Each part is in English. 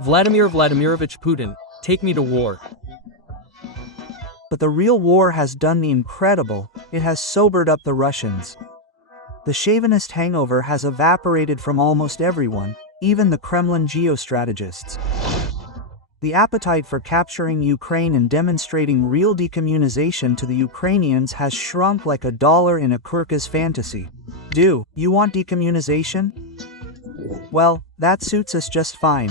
Vladimir Vladimirovich Putin, take me to war. But the real war has done the incredible, it has sobered up the Russians. The chauvinist hangover has evaporated from almost everyone, even the Kremlin geostrategists. The appetite for capturing Ukraine and demonstrating real decommunization to the Ukrainians has shrunk like a dollar in a Kirkus fantasy. Do you want decommunization? Well, that suits us just fine.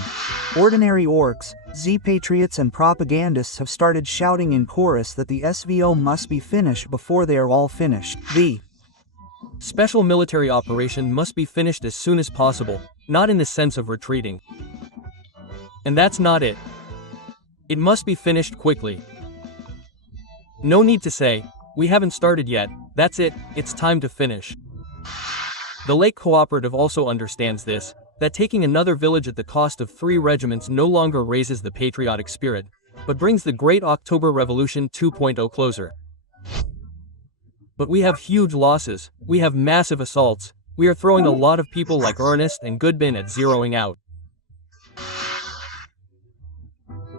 Ordinary orcs, Z-patriots and propagandists have started shouting in chorus that the SVO must be finished before they are all finished. The special military operation must be finished as soon as possible, not in the sense of retreating. And that's not it. It must be finished quickly. No need to say, we haven't started yet, that's it, it's time to finish. The Lake Cooperative also understands this, that taking another village at the cost of 3 regiments no longer raises the patriotic spirit, but brings the Great October Revolution 2.0 closer. But we have huge losses, we have massive assaults, we are throwing a lot of people like Ernest and Goodbin at zeroing out.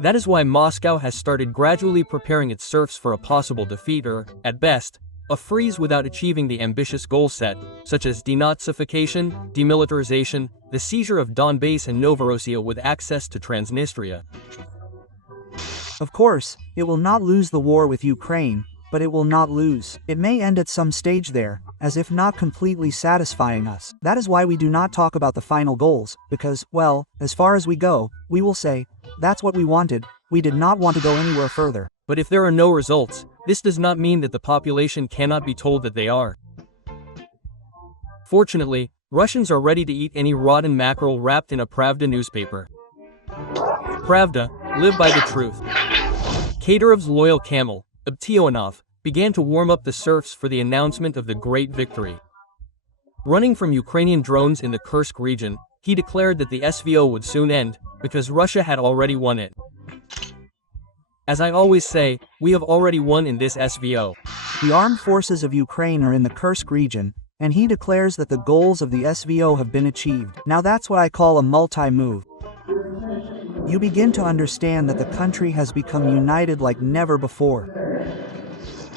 That is why Moscow has started gradually preparing its serfs for a possible defeat or, at best, a freeze without achieving the ambitious goals set, such as denazification, demilitarization, the seizure of Donbass and Novorossiya with access to Transnistria. Of course, it will not lose the war with Ukraine, but it will not lose. It may end at some stage there, as if not completely satisfying us. That is why we do not talk about the final goals, because, well, as far as we go, we will say, that's what we wanted, we did not want to go anywhere further. But if there are no results, this does not mean that the population cannot be told that they are. Fortunately, Russians are ready to eat any rotten mackerel wrapped in a Pravda newspaper. Pravda, live by the truth. Kadyrov's loyal camel, Abtionov, began to warm up the serfs for the announcement of the great victory. Running from Ukrainian drones in the Kursk region, he declared that the SVO would soon end, because Russia had already won it. As I always say, we have already won in this SVO. The armed forces of Ukraine are in the Kursk region, and he declares that the goals of the SVO have been achieved. Now that's what I call a multi-move. You begin to understand that the country has become united like never before.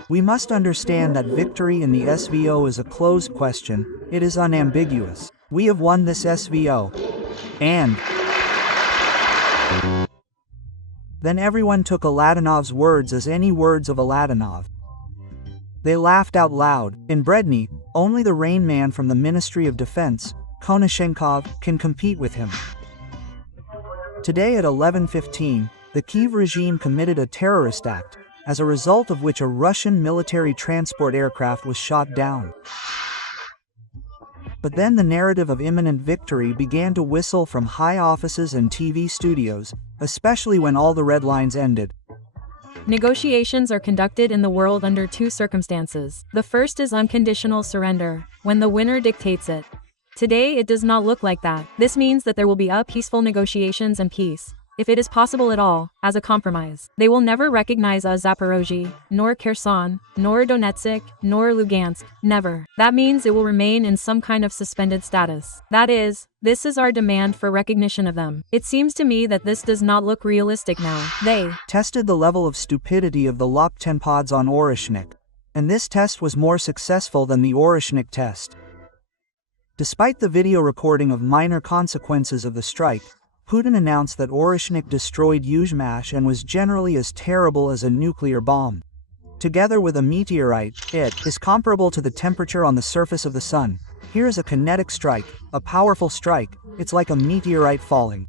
We must understand that victory in the SVO is a closed question, it is unambiguous. We have won this SVO. And then everyone took Aladinov's words as any words of Aladinov. They laughed out loud. In Bredny, only the Rain Man from the Ministry of Defense, Konashenkov, can compete with him. Today at 11:15, the Kiev regime committed a terrorist act, as a result of which a Russian military transport aircraft was shot down. But then the narrative of imminent victory began to whistle from high offices and TV studios, especially when all the red lines ended. Negotiations are conducted in the world under 2 circumstances. The first is unconditional surrender, when the winner dictates it. Today it does not look like that. This means that there will be peaceful negotiations and peace, if it is possible at all, as a compromise. They will never recognize Zaporozhye, nor Kherson, nor Donetsk, nor Lugansk, never. That means it will remain in some kind of suspended status. That is, this is our demand for recognition of them. It seems to me that this does not look realistic now. They tested the level of stupidity of the Loktenpods on Oreshnik, and this test was more successful than the Oreshnik test. Despite the video recording of minor consequences of the strike, Putin announced that Oreshnik destroyed Yuzhmash and was generally as terrible as a nuclear bomb. Together with a meteorite, it is comparable to the temperature on the surface of the sun. Here is a kinetic strike, a powerful strike, it's like a meteorite falling.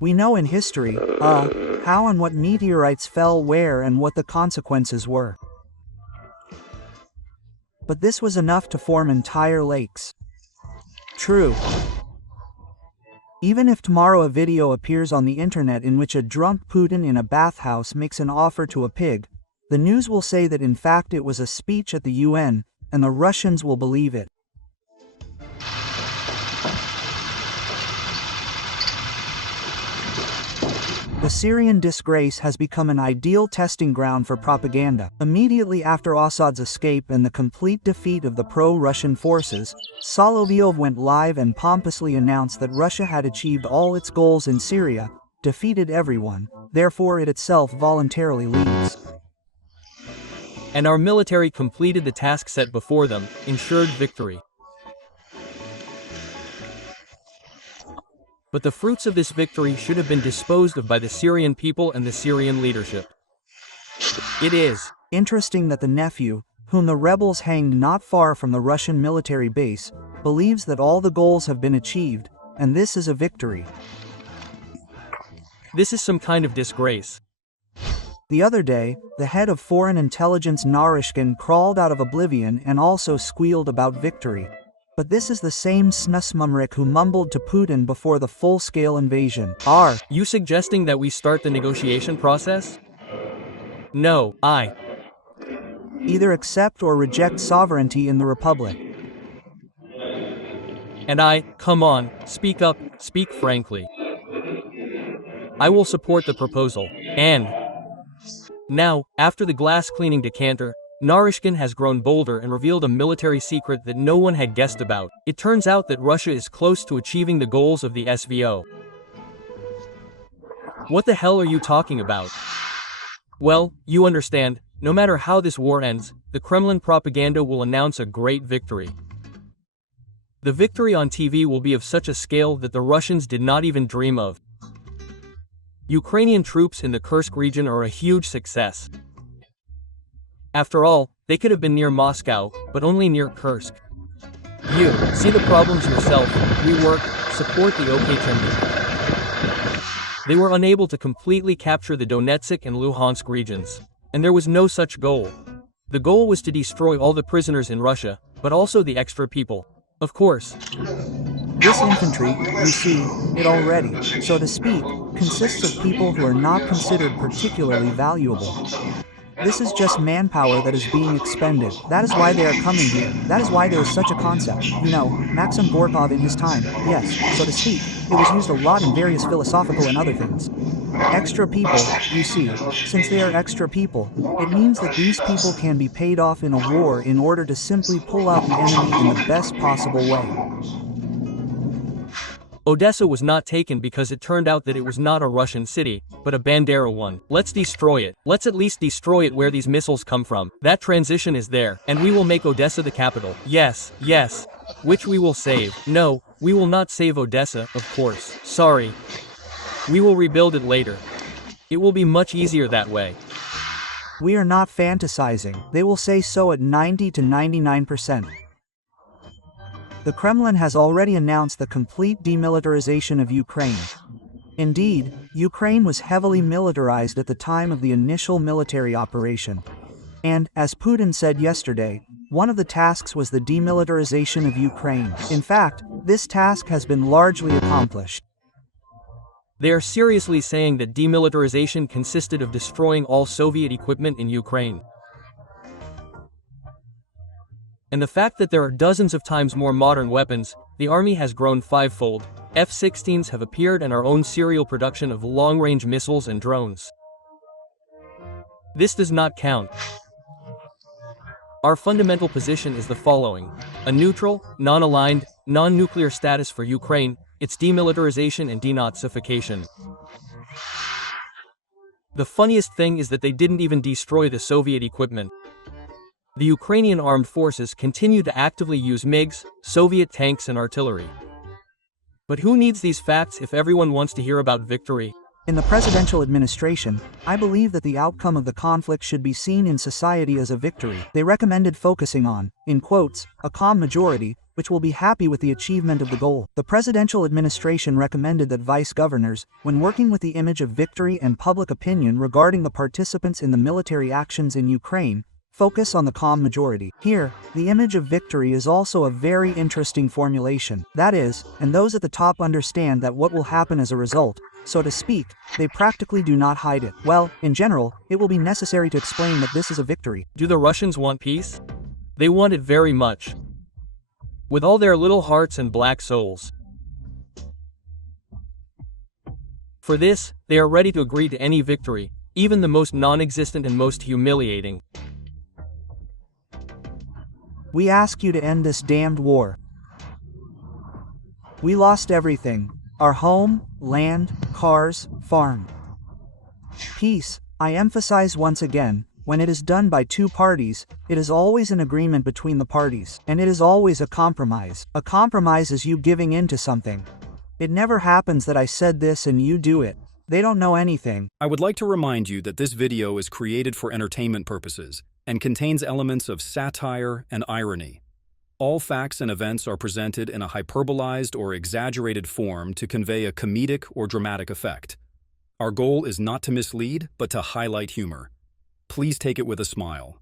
We know in history, how and what meteorites fell where and what the consequences were. But this was enough to form entire lakes. True. Even if tomorrow a video appears on the internet in which a drunk Putin in a bathhouse makes an offer to a pig, the news will say that in fact it was a speech at the UN, and the Russians will believe it. The Syrian disgrace has become an ideal testing ground for propaganda. Immediately after Assad's escape and the complete defeat of the pro-Russian forces, Soloviev went live and pompously announced that Russia had achieved all its goals in Syria, defeated everyone, therefore it itself voluntarily leaves. And our military completed the task set before them, ensured victory. But the fruits of this victory should have been disposed of by the Syrian people and the Syrian leadership. It is interesting that the nephew, whom the rebels hanged not far from the Russian military base, believes that all the goals have been achieved, and this is a victory. This is some kind of disgrace. The other day, the head of foreign intelligence Naryshkin crawled out of oblivion and also squealed about victory. But this is the same snusmumrik who mumbled to Putin before the full-scale invasion. Are you suggesting that we start the negotiation process? No, I either accept or reject sovereignty in the Republic. And come on, speak up, speak frankly. I will support the proposal. And now, after the glass-cleaning decanter, Naryshkin has grown bolder and revealed a military secret that no one had guessed about. It turns out that Russia is close to achieving the goals of the SVO. What the hell are you talking about? Well, you understand, no matter how this war ends, the Kremlin propaganda will announce a great victory. The victory on TV will be of such a scale that the Russians did not even dream of. Ukrainian troops in the Kursk region are a huge success. After all, they could have been near Moscow, but only near Kursk. You see the problems yourself. We support the OKHMB. They were unable to completely capture the Donetsk and Luhansk regions. And there was no such goal. The goal was to destroy all the prisoners in Russia, but also the extra people. Of course. This infantry, you see, it already, so to speak, consists of people who are not considered particularly valuable. This is just manpower that is being expended. That is why they are coming here. That is why there is such a concept. You know, Maxim Gorkov in his time, yes, so to speak, it was used a lot in various philosophical and other things. Extra people, you see, since they are extra people, it means that these people can be paid off in a war in order to simply pull out the enemy in the best possible way. Odessa was not taken because it turned out that it was not a Russian city, but a Bandera one. Let's destroy it. Let's at least destroy it where these missiles come from. That transition is there, and we will make Odessa the capital. Yes, which we will save. No, we will not save Odessa, of course. Sorry. We will rebuild it later. It will be much easier that way. We are not fantasizing. They will say so at 90 to 99%. The Kremlin has already announced the complete demilitarization of Ukraine. Indeed, Ukraine was heavily militarized at the time of the initial military operation. And, as Putin said yesterday, one of the tasks was the demilitarization of Ukraine. In fact, this task has been largely accomplished. They are seriously saying that demilitarization consisted of destroying all Soviet equipment in Ukraine. And the fact that there are dozens of times more modern weapons, the army has grown fivefold, F-16s have appeared and our own serial production of long-range missiles and drones. This does not count. Our fundamental position is the following: a neutral, non-aligned, non-nuclear status for Ukraine, its demilitarization and denazification. The funniest thing is that they didn't even destroy the Soviet equipment. The Ukrainian armed forces continue to actively use MiGs, Soviet tanks and artillery. But who needs these facts if everyone wants to hear about victory? In the presidential administration, I believe that the outcome of the conflict should be seen in society as a victory. They recommended focusing on, in quotes, a calm majority, which will be happy with the achievement of the goal. The presidential administration recommended that vice governors, when working with the image of victory and public opinion regarding the participants in the military actions in Ukraine, focus on the calm majority. Here, the image of victory is also a very interesting formulation. That is, and those at the top understand that what will happen as a result, so to speak, they practically do not hide it. Well, in general, it will be necessary to explain that this is a victory. Do the Russians want peace? They want it very much. With all their little hearts and black souls. For this, they are ready to agree to any victory, even the most non-existent and most humiliating. We ask you to end this damned war. We lost everything. Our home, land, cars, farm. Peace, I emphasize once again, when it is done by two parties, it is always an agreement between the parties, and it is always a compromise. A compromise is you giving in to something. It never happens that I said this and you do it. They don't know anything. I would like to remind you that this video is created for entertainment purposes and contains elements of satire and irony. All facts and events are presented in a hyperbolized or exaggerated form to convey a comedic or dramatic effect. Our goal is not to mislead, but to highlight humor. Please take it with a smile.